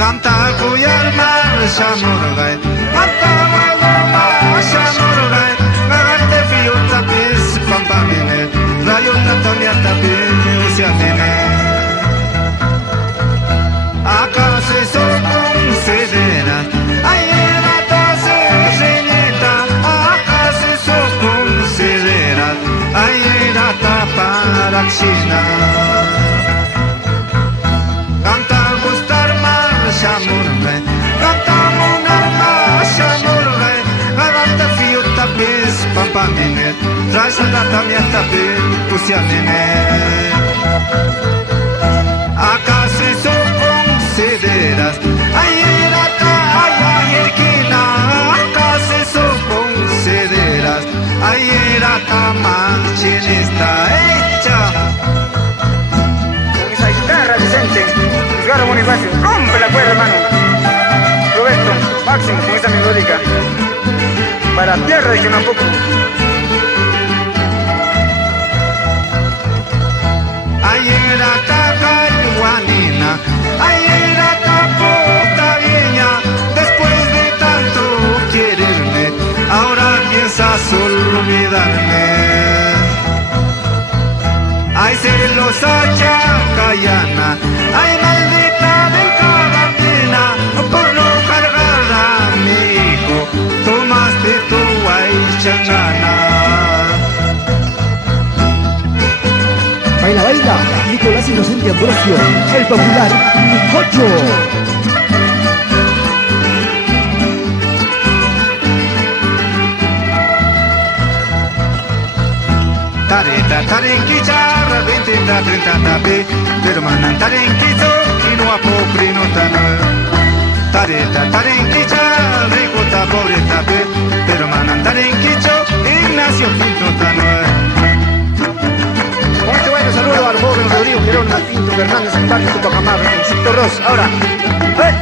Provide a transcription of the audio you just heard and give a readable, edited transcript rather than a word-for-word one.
Canta kuyar marsha murgay, canta marsha murgay, gagarte fiota pis pampamine, rayota tamiata pine usiamine. Acaso eso concederá, ay era tase reneta, acaso eso concederá, ay era tapara china. Canta gustar marsha murgay, canta munar marsha murgay, gagarte fiota pis pampamine, rayota tamiata pine usiamine. ¿Acaso eso consideras? Ay, erata, ay, erquina. ¿Acaso eso consideras? Ay, erata, machinista hecha. Con esa guitarra decente, Edgardo Bonifacio, rompe la cuerda, hermano. Roberto, Máximo, con esa melódica. Para tierra de Chimapoco. Ay, erata, carihuanina. Ay, erata, puta vieña. Después de tanto quererme, ahora piensas olvidarme. Ay, celosa chacayana, ay, maldita del cabandina, por no cargar a mi hijo, tomaste tu changana. Baila, baila, Nicolás Inocente Ambrosio, el popular Nicocho. Tareta, tarenquichara, 20, 30 tape, pero manan tarenquizo, y no apocrino tan. Tareta, tarenquichara, ricota, pobre tape, pero manan tarenquicho, Ignacio Pinto tan. Con este bueno saludo al joven Rodrigo Quirón, al Pinto Fernández, en Barrio Tupacamar, en Sector 2. Ahora, ¡hey!